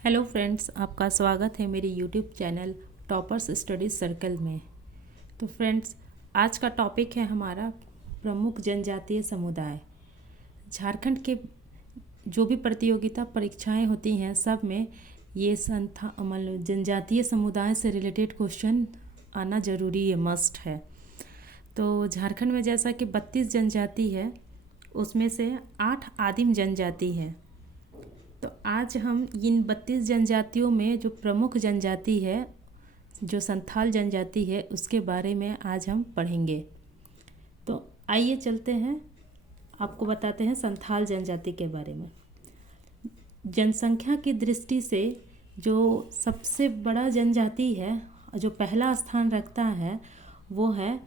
Hello friends, आपका स्वागत है मेरे YouTube channel toppers studies circle में। तो फ्रेंड्स, आज का टॉपिक है हमारा प्रमुख जनजातीय समुदाय। झारखंड के जो भी प्रतियोगिता परीक्षाएं होती हैं सब में ये मतलब जनजातीय समुदाय से रिलेटेड क्वेश्चन आना ज़रूरी है, मस्ट है। तो झारखंड में जैसा कि 32 जनजाति है, उसमें से 8 आदिम जनजाति है। तो आज हम इन 32 जनजातियों में जो प्रमुख जनजाति है, जो संथाल जनजाति है, उसके बारे में आज हम पढ़ेंगे। तो आइए चलते हैं, आपको बताते हैं संथाल जनजाति के बारे में। जनसंख्या की दृष्टि से जो सबसे बड़ा जनजाति है, जो पहला स्थान रखता है, वो है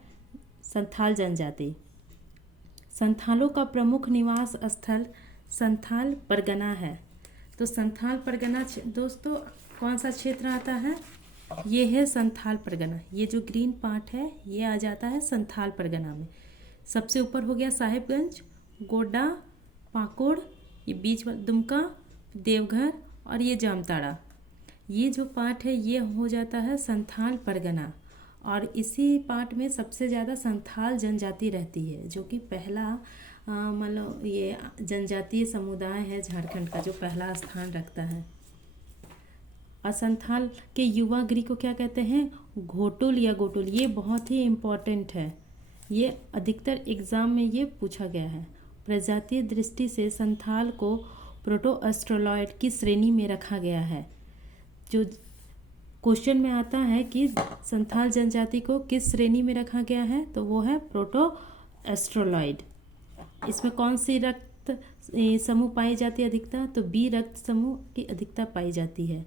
संथाल जनजाति। संथालों का प्रमुख निवास स्थल संथाल परगना है। तो संथाल परगना दोस्तों कौन सा क्षेत्र आता है? ये है संथाल परगना। ये जो ग्रीन पार्ट है ये आ जाता है संथाल परगना में। सबसे ऊपर हो गया साहिबगंज, गोड्डा, पाकुड़, ये बीच वाला दुमका, देवघर और ये जामताड़ा। ये जो पार्ट है ये हो जाता है संथाल परगना। और इसी पार्ट में सबसे ज़्यादा संथाल जनजाति रहती है, जो कि पहला मतलब ये जनजातीय समुदाय है झारखंड का, जो पहला स्थान रखता है। असंथाल के युवा गृह को क्या कहते हैं? घोटुल या गोटुल। ये बहुत ही इम्पोर्टेंट है, ये अधिकतर एग्ज़ाम में ये पूछा गया है। प्रजातीय दृष्टि से संथाल को प्रोटोएस्ट्रोलॉइड की श्रेणी में रखा गया है। जो क्वेश्चन में आता है कि संथाल जनजाति को किस श्रेणी में रखा गया है, तो वो है प्रोटोएस्ट्रोलॉइड। इसमें कौन सी रक्त समूह पाई जाती है अधिकता? तो बी रक्त समूह की अधिकता पाई जाती है।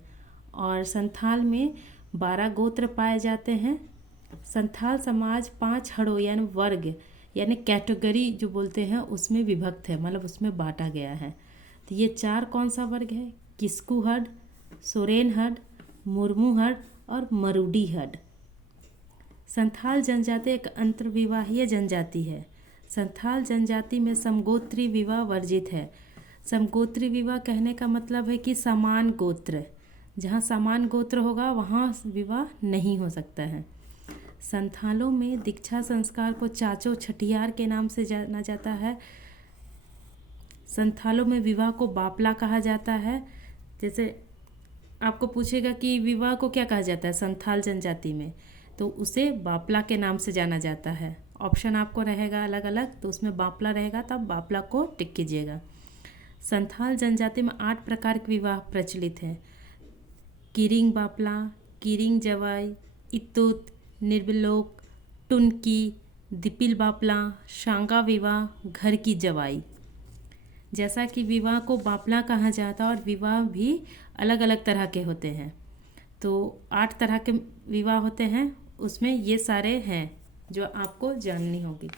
और संथाल में 12 गोत्र पाए जाते हैं। संथाल समाज 5 हड़ों यानी वर्ग यानी कैटेगरी जो बोलते हैं उसमें विभक्त है, मतलब उसमें बांटा गया है। तो ये 4 कौन सा वर्ग है? किस्कू हड, सोरेन हड, मुर्मू हड और मरुडी हड। संथाल जनजाति एक अंतर्विवाहीय जनजाति है। संथाल जनजाति में समगोत्री विवाह वर्जित है। समगोत्री विवाह कहने का मतलब है कि समान गोत्र, जहाँ समान गोत्र होगा वहाँ विवाह नहीं हो सकता है। संथालों में दीक्षा संस्कार को चाचो छठियार के नाम से जाना जाता है। संथालों में विवाह को बापला कहा जाता है। जैसे आपको पूछेगा कि विवाह को क्या कहा जाता है संथाल जनजाति में, तो उसे बापला के नाम से जाना जाता है। ऑप्शन आपको रहेगा अलग अलग, तो उसमें बापला रहेगा, तब बापला को टिक कीजिएगा। संथाल जनजाति में 8 प्रकार के विवाह प्रचलित हैं। किरिंग बापला, किरिंग जवाई, इतुत, निर्विलोक, टुनकी, दिपिल बापला, शांगा विवाह, घर की जवाई। जैसा कि विवाह को बापला कहा जाता है और विवाह भी अलग अलग तरह के होते हैं। तो 8 तरह के विवाह होते हैं, उसमें ये सारे हैं जो आपको जाननी होगी।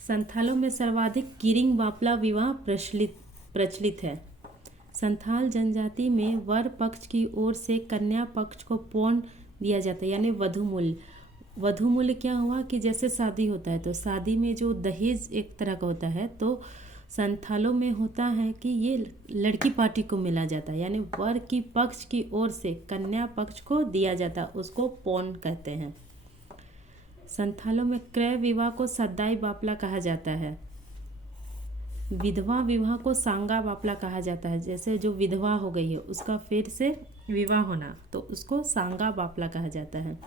संथालों में सर्वाधिक किरिंग बापला विवाह प्रचलित है। संथाल जनजाति में वर पक्ष की ओर से कन्या पक्ष को पौन दिया जाता है, यानी वधूमूल्य। वधूमूल्य क्या हुआ कि जैसे शादी होता है तो शादी में जो दहेज एक तरह का होता है, तो संथालों में होता है कि ये लड़की पार्टी को मिला जाता है, यानी वर की पक्ष की ओर से कन्या पक्ष को दिया जाता है, उसको पौन कहते हैं। संथालों में क्रय विवाह को सद्दाई बापला कहा जाता है। विधवा विवाह को सांगा बापला कहा जाता है। जैसे जो विधवा हो गई है उसका फिर से विवाह होना, तो उसको सांगा बापला कहा जाता है।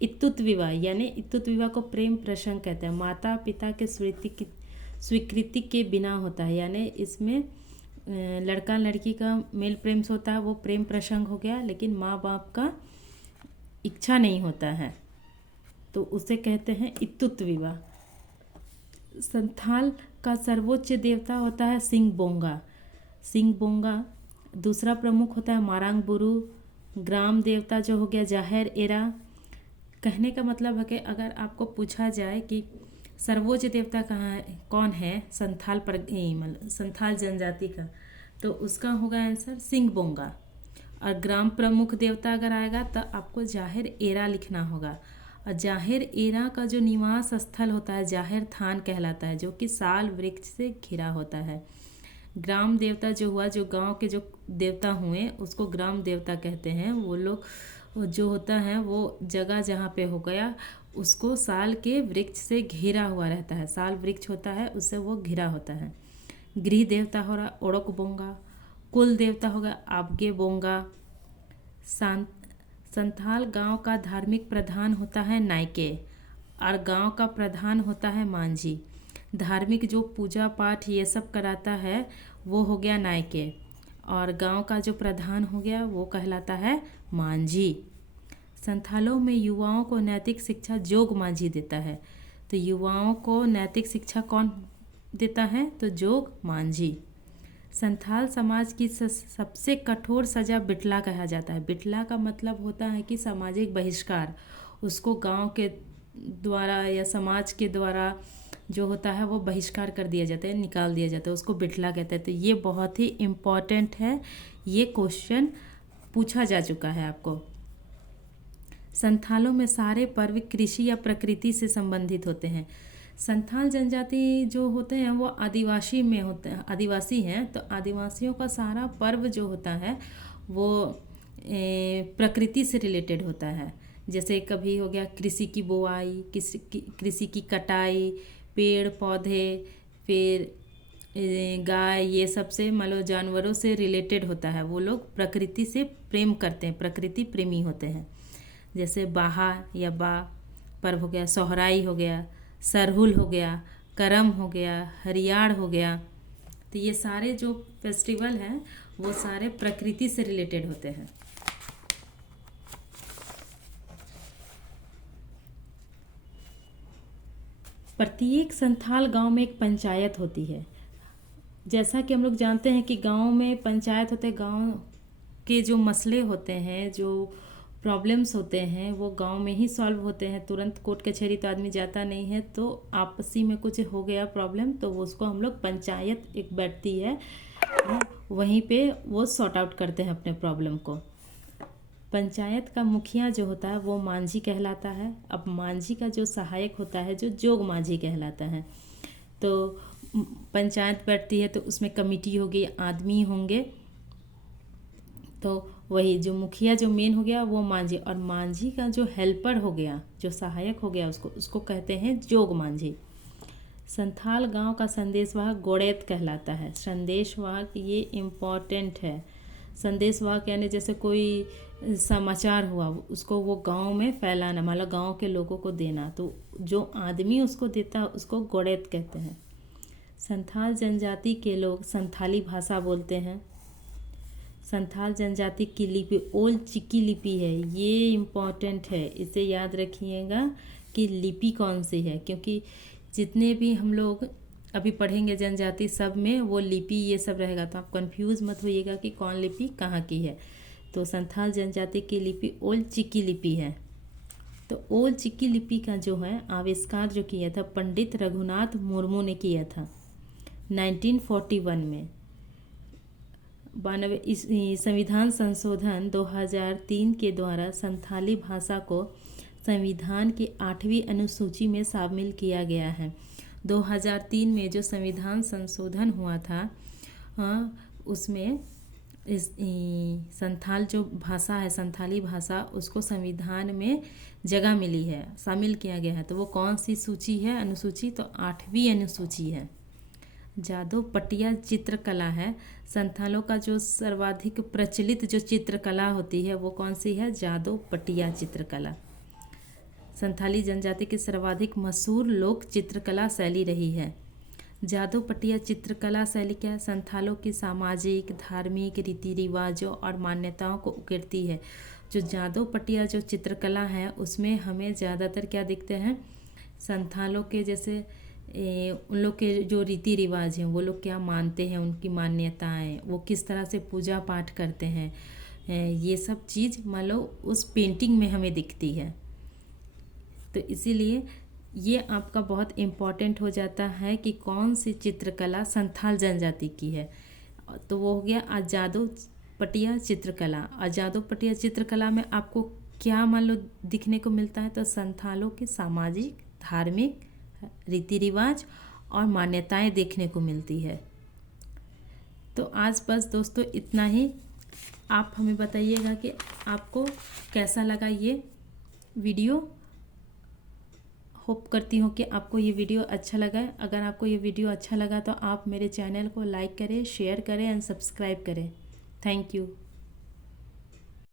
इतुत विवाह यानी इतुत विवाह को प्रेम प्रसंग कहते हैं। माता पिता के स्वीकृति के बिना होता है, यानी इसमें लड़का लड़की का मेल प्रेम से होता है, वो प्रेम प्रसंग हो गया, लेकिन माँ बाप का इच्छा नहीं होता है, तो उसे कहते हैं इतुत विवाह। संथाल का सर्वोच्च देवता होता है सिंह बोंगा। सिंह बोंगा। दूसरा प्रमुख होता है मारांग बुरु। ग्राम देवता जो हो गया जाहिर एरा। कहने का मतलब है कि अगर आपको पूछा जाए कि सर्वोच्च देवता कहाँ है, कौन है संथाल जनजाति का, तो उसका होगा आंसर सिंह बोंगा। और ग्राम प्रमुख देवता अगर आएगा तो आपको जाहिर एरा लिखना होगा। और जाहिर एरा का जो निवास स्थल होता है जाहिर थान कहलाता है, जो कि साल वृक्ष से घिरा होता है। ग्राम देवता जो हुआ, जो गांव के जो देवता हुए उसको ग्राम देवता कहते हैं। वो लोग जो होता है वो जगह जहाँ पे हो गया उसको साल के वृक्ष से घिरा हुआ रहता है। साल वृक्ष होता है उससे वो घिरा होता है। गृह देवता हो रहा ओड़क बोंगा, कुल देवता होगा आपगे बोंगा। संथाल गांव का धार्मिक प्रधान होता है नायके और गांव का प्रधान होता है मांझी। धार्मिक जो पूजा पाठ ये सब कराता है वो हो गया नायके और गांव का जो प्रधान हो गया वो कहलाता है मांझी। संथालों में युवाओं को नैतिक शिक्षा जोग मांझी देता है। तो युवाओं को नैतिक शिक्षा कौन देता है? तो जोग मांझी। संथाल समाज की सबसे कठोर सज़ा बिटला कहा जाता है। बिटला का मतलब होता है कि सामाजिक बहिष्कार, उसको गांव के द्वारा या समाज के द्वारा जो होता है वो बहिष्कार कर दिया जाता है, निकाल दिया जाता है, उसको बिटला कहते हैं। तो ये बहुत ही इम्पॉर्टेंट है, ये क्वेश्चन पूछा जा चुका है आपको। संथालों में सारे पर्व कृषि या प्रकृति से संबंधित होते हैं। संथाल जनजाति जो होते हैं वो आदिवासी में होते हैं, आदिवासी हैं। तो आदिवासियों का सारा पर्व जो होता है वो प्रकृति से रिलेटेड होता है। जैसे कभी हो गया कृषि की बुआई, कृषि की कटाई, पेड़ पौधे, फिर गाय, ये सब से मतलब जानवरों से रिलेटेड होता है। वो लोग प्रकृति से प्रेम करते हैं, प्रकृति प्रेमी होते हैं। जैसे बाहा या बा पर्व हो गया, सोहराई हो गया, सरहुल हो गया, करम हो गया, हरियाण हो गया। तो ये सारे जो फेस्टिवल हैं वो सारे प्रकृति से रिलेटेड होते हैं। प्रत्येक संथाल गांव में एक पंचायत होती है। जैसा कि हम लोग जानते हैं कि गांव में पंचायत होते हैं, गांव के जो मसले होते हैं, जो प्रॉब्लम्स होते हैं वो गांव में ही सॉल्व होते हैं। तुरंत कोर्ट कचहरी तो आदमी जाता नहीं है। तो आपसी में कुछ हो गया प्रॉब्लम तो उसको हम लोग पंचायत एक बैठती है, वहीं पे वो सॉर्ट आउट करते हैं अपने प्रॉब्लम को। पंचायत का मुखिया जो होता है वो मांझी कहलाता है। अब मांझी का जो सहायक होता है जो जोग मांझी कहलाता है। तो पंचायत बैठती है तो उसमें कमेटी होगी, आदमी होंगे। तो वही जो मुखिया जो मेन हो गया वो मांझी, और मांझी का जो हेल्पर हो गया, जो सहायक हो गया, उसको कहते हैं जोग मांझी। संथाल गांव का संदेशवाहक गोड़ेत कहलाता है। संदेशवाहक ये इम्पॉर्टेंट है। संदेशवाहक यानी जैसे कोई समाचार हुआ उसको वो गांव में फैलाना, मतलब गांव के लोगों को देना। तो जो आदमी उसको देता है उसको गोड़ेत कहते हैं। संथाल जनजाति के लोग संथाली भाषा बोलते हैं। संथाल जनजाति की लिपि ओल चिकी लिपि है। ये इम्पॉर्टेंट है, इसे याद रखिएगा कि लिपि कौन सी है, क्योंकि जितने भी हम लोग अभी पढ़ेंगे जनजाति सब में वो लिपि ये सब रहेगा। तो आप कंफ्यूज मत होइएगा कि कौन लिपि कहाँ की है। तो संथाल जनजाति की लिपि ओल चिकी लिपि है। तो ओल चिकी लिपि का जो है आविष्कार जो किया था पंडित रघुनाथ मुर्मू ने किया था 1941 में। 92 संविधान संशोधन 2003 के द्वारा संथाली भाषा को संविधान की 8वीं अनुसूची में शामिल किया गया है। 2003 में जो संविधान संशोधन हुआ था उसमें इस संथाल जो भाषा है, संथाली भाषा, उसको संविधान में जगह मिली है, शामिल किया गया है। तो वो कौन सी सूची है, अनुसूची? तो 8वीं अनुसूची है। जादव पटिया चित्रकला है। संथालों का जो सर्वाधिक प्रचलित जो चित्रकला होती है वो कौन सी है? जादव पटिया चित्रकला। संथाली जनजाति की सर्वाधिक मशहूर लोक चित्रकला शैली रही है। जादव पटिया चित्रकला शैली क्या है? संथालों की सामाजिक, धार्मिक रीति रिवाजों और मान्यताओं को उकेरती है। जो जादव पटिया जो चित्रकला है उसमें हमें ज़्यादातर क्या दिखते हैं? संथालों के जैसे उन लोग के जो रीति रिवाज हैं, वो लोग क्या मानते हैं, उनकी मान्यताएं, वो किस तरह से पूजा पाठ करते हैं, ये सब चीज़ मान लो उस पेंटिंग में हमें दिखती है। तो इसीलिए ये आपका बहुत इम्पॉर्टेंट हो जाता है कि कौन सी चित्रकला संथाल जनजाति की है। तो वो हो गया जादव पटिया चित्रकला। और जादव पटिया चित्रकला में आपको क्या मान लो दिखने को मिलता है, तो संथालों के सामाजिक, धार्मिक रीति रिवाज और मान्यताएं देखने को मिलती है। तो आज बस दोस्तों इतना ही। आप हमें बताइएगा कि आपको कैसा लगा ये वीडियो। होप करती हूँ कि आपको ये वीडियो अच्छा लगा है। अगर आपको ये वीडियो अच्छा लगा तो आप मेरे चैनल को लाइक करें, शेयर करें एंड सब्सक्राइब करें। Thank you.